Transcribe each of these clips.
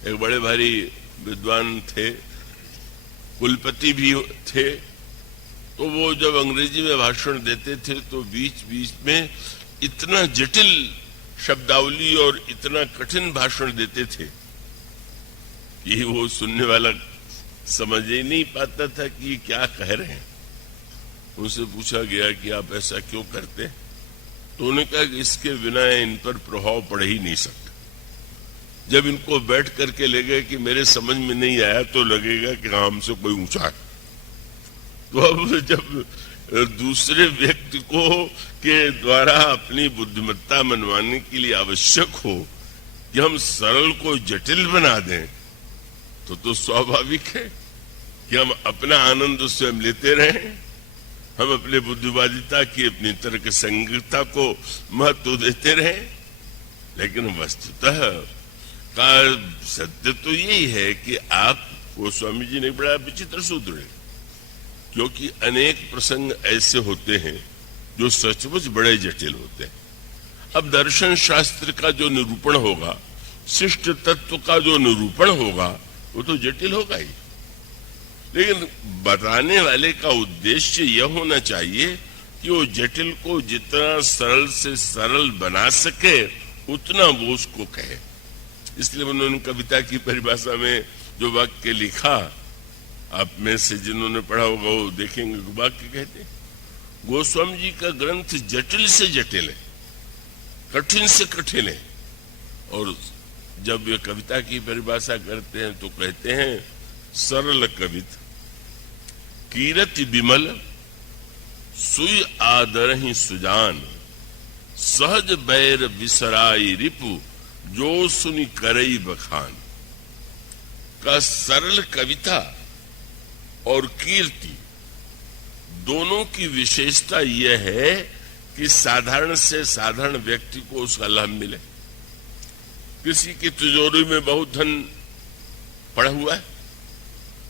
एक बड़े भारी विद्वान थे, कुलपति भी थे। तो वो जब अंग्रेजी में भाषण देते थे तो बीच बीच में इतना जटिल शब्दावली और इतना कठिन भाषण देते थे कि वो सुनने वाला समझ ही नहीं पाता था कि क्या कह रहे हैं। उनसे पूछा गया कि आप ऐसा क्यों करते हैं? तो उन्होंने कहा कि इसके बिना इन पर प्रभाव पड़ ही नहीं सकता। जब इनको बैठ करके लगे कि मेरे समझ में नहीं आया तो लगेगा कि हमसे कोई ऊंचा है। तो अब जब दूसरे व्यक्ति को के द्वारा अपनी बुद्धिमत्ता मनवाने के लिए आवश्यक हो कि हम सरल को जटिल बना दें, तो स्वाभाविक है कि हम अपना आनंद उससे हम लेते रहें, हम अपने बुद्धिवादिता की, अपनी तर्क संगतता को महत्व देते रहें। लेकिन वस्तुतः का सत्य तो यही है कि आप गोस्वामी जी ने बड़ा विचित्र सूत्र है, क्योंकि अनेक प्रसंग ऐसे होते हैं जो सचमुच बड़े जटिल होते हैं। अब दर्शन शास्त्र का जो निरूपण होगा, शिष्ट तत्व का जो निरूपण होगा, वो तो जटिल होगा ही। लेकिन बताने वाले का उद्देश्य यह होना चाहिए कि वो जटिल को जितना सरल से सरल बना सके उतना वो उसको कहे। इसलिए उन्होंने कविता की परिभाषा में जो वाक्य लिखा, आप में से जिन्होंने पढ़ा होगा वो देखेंगे, वाक्य कहते हैं गोस्वामी जी का ग्रंथ जटिल से जटिल है, कठिन से कठिन है। और जब वे कविता की परिभाषा करते हैं तो कहते हैं सरल कवित कीरति विमल सुई आदर ही सुजान सहज बैर विसराई रिपु जो सुनी करई बखान। का सरल कविता और कीर्ति दोनों की विशेषता यह है कि साधारण से साधारण व्यक्ति को उसका लाभ मिले। किसी की तिजोरी में बहुत धन पड़ा हुआ है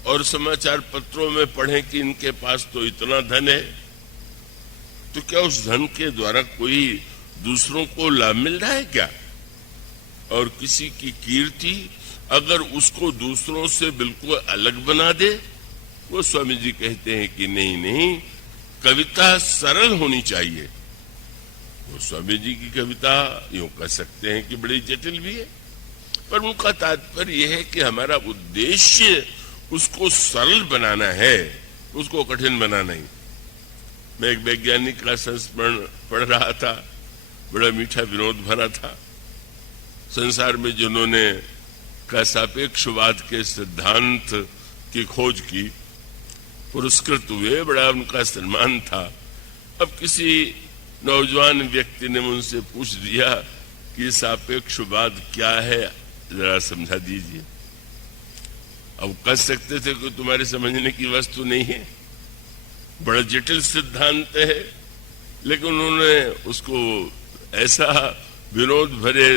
और समाचार पत्रों में पढ़े कि इनके पास तो इतना धन है, तो क्या उस धन के द्वारा कोई दूसरों को लाभ मिल रहा है क्या? और किसी की कीर्ति अगर उसको दूसरों से बिल्कुल अलग बना दे, वो स्वामी जी कहते हैं कि नहीं नहीं, कविता सरल होनी चाहिए। वो स्वामी जी की कविता यूं कह सकते हैं कि बड़ी जटिल भी है, पर उनका तात्पर्य यह है कि हमारा उद्देश्य उसको सरल बनाना है, उसको कठिन बनाना नहीं। मैं एक वैज्ञानिक का संस्मरण पढ़ रहा था, बड़ा मीठा विनोद भरा था। संसार में जिन्होंने का सापेक्षवाद के सिद्धांत की खोज की पुरस्कृत हुए, बड़ा उनका सम्मान था। अब किसी नौजवान व्यक्ति ने मुझसे पूछ दिया कि सापेक्षवाद क्या है, जरा समझा दीजिए। अब कह सकते थे कि तुम्हारे समझने की वस्तु नहीं है, बड़ा जटिल सिद्धांत है, लेकिन उन्होंने उसको ऐसा विनोद भरे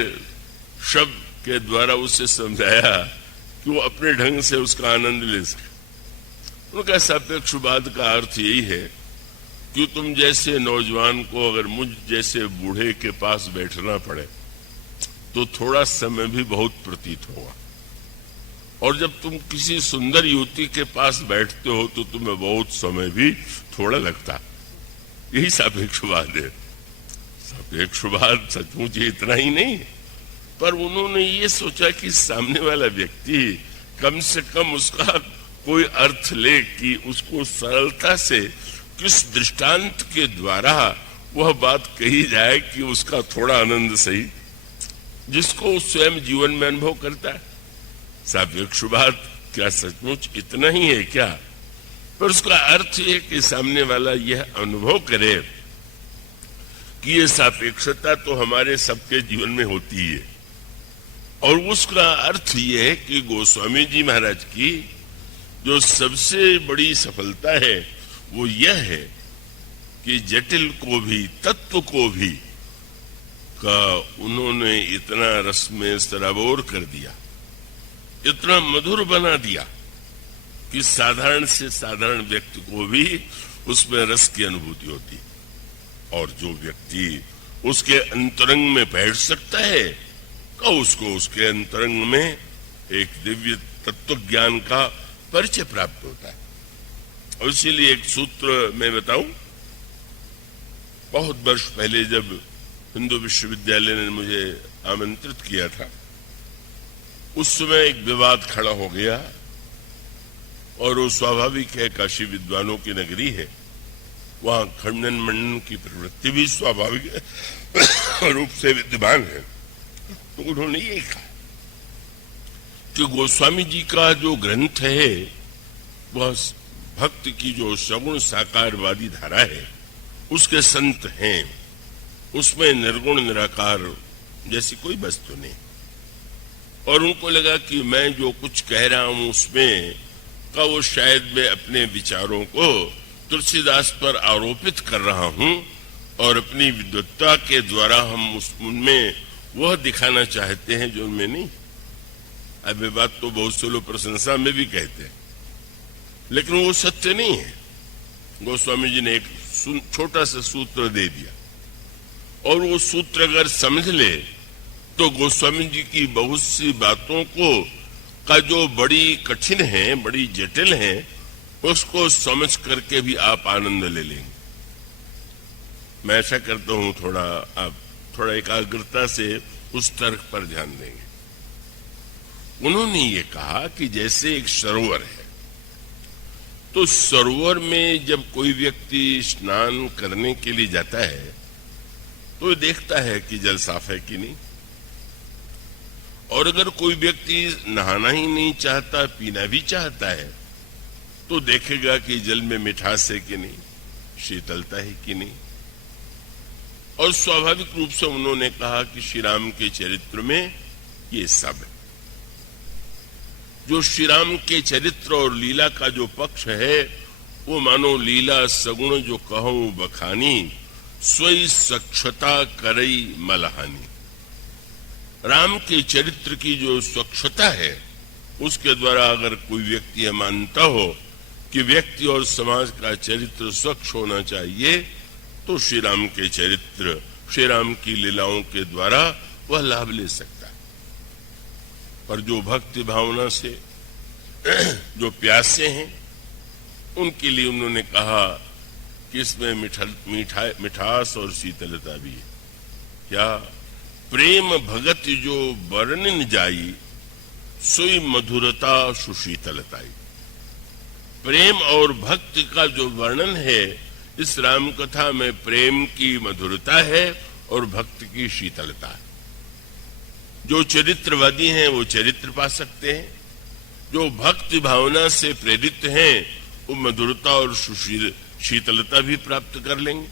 शब्द के द्वारा उसे समझाया कि वो अपने ढंग से उसका आनंद ले सके। उनका सापेक्षवाद का अर्थ यही है कि तुम जैसे नौजवान को अगर मुझ जैसे बूढ़े के पास बैठना पड़े तो थोड़ा समय भी बहुत प्रतीत होगा, और जब तुम किसी सुंदर युवती के पास बैठते हो तो तुम्हें बहुत समय भी थोड़ा लगता। यही सापेक्षवाद है। सापेक्षवाद सचमुच इतना ही नहीं है, पर उन्होंने ये सोचा कि सामने वाला व्यक्ति कम से कम उसका कोई अर्थ ले कि उसको सरलता से किस दृष्टांत के द्वारा वह बात कही जाए कि उसका थोड़ा आनंद सही, जिसको स्वयं जीवन में अनुभव करता है। सापेक्षवाद क्या सचमुच इतना ही है क्या? पर उसका अर्थ है कि सामने वाला यह अनुभव करे कि यह सापेक्षता तो हमारे सबके जीवन में होती है। और उसका अर्थ यह है कि गोस्वामी जी महाराज की जो सबसे बड़ी सफलता है वो यह है कि जटिल को भी, तत्व को भी का उन्होंने इतना रस में सराबोर कर दिया, इतना मधुर बना दिया कि साधारण से साधारण व्यक्ति को भी उसमें रस की अनुभूति होती। और जो व्यक्ति उसके अंतरंग में बैठ सकता है, उसको उसके अंतरंग में एक दिव्य तत्व ज्ञान का परिचय प्राप्त होता है। और इसीलिए एक सूत्र मैं बताऊं, बहुत वर्ष पहले जब हिंदू विश्वविद्यालय ने मुझे आमंत्रित किया था, उस समय एक विवाद खड़ा हो गया, और वो स्वाभाविक है, काशी विद्वानों की नगरी है, वहां खंडन मंडन की प्रवृत्ति भी स्वाभाविक रूप से विद्यमान है। तो उन्होंने ये कहा कि गोस्वामी जी का जो ग्रंथ है वह भक्त की जो सगुण साकारवादी धारा है उसके संत हैं, उसमें निर्गुण निराकार जैसी कोई वस्तु नहीं। और उनको लगा कि मैं जो कुछ कह रहा हूं उसमें का वो शायद मैं अपने विचारों को तुलसीदास पर आरोपित कर रहा हूं, और अपनी विद्वत्ता के द्वारा हम उनमें वह दिखाना चाहते हैं जो उनमें नहीं। अब ये बात तो बहुत से लोग प्रशंसा में भी कहते हैं, लेकिन वो सत्य नहीं है। गोस्वामी जी ने एक छोटा सा सूत्र दे दिया, और वो सूत्र अगर समझ ले तो गोस्वामी जी की बहुत सी बातों को का जो बड़ी कठिन है, बड़ी जटिल है, उसको समझ करके भी आप आनंद ले लेंगे। मैं ऐसा करता हूं, आप थोड़ा एकाग्रता से उस तर्क पर ध्यान देंगे। उन्होंने ये कहा कि जैसे एक सरोवर है, तो सरोवर में जब कोई व्यक्ति स्नान करने के लिए जाता है तो देखता है कि जल साफ है कि नहीं, और अगर कोई व्यक्ति नहाना ही नहीं चाहता, पीना भी चाहता है, तो देखेगा कि जल में मिठास है कि नहीं, शीतलता है कि नहीं। और स्वाभाविक रूप से उन्होंने कहा कि श्री राम के चरित्र में ये सब है। जो श्री राम के चरित्र और लीला का जो पक्ष है, वो मानो लीला सगुण जो कहूं बखानी, सोई स्वच्छता करई मलहानी। राम के चरित्र की जो स्वच्छता है, उसके द्वारा अगर कोई व्यक्ति मानता हो कि व्यक्ति और समाज का चरित्र स्वच्छ होना चाहिए, तो श्री राम के चरित्र, श्री राम की लीलाओं के द्वारा वह लाभ ले सकता है। पर जो भक्ति भावना से जो प्यासे हैं, उनके लिए उन्होंने कहा कि इसमें मिठास और शीतलता भी है। क्या प्रेम भगत जो वर्णन जाई, सोई मधुरता सुशीतलताई। प्रेम और भक्ति का जो वर्णन है, इस राम कथा में प्रेम की मधुरता है और भक्ति की शीतलता है। जो चरित्रवादी हैं वो चरित्र पा सकते हैं, जो भक्ति भावना से प्रेरित हैं वो मधुरता और शीतलता भी प्राप्त कर लेंगे।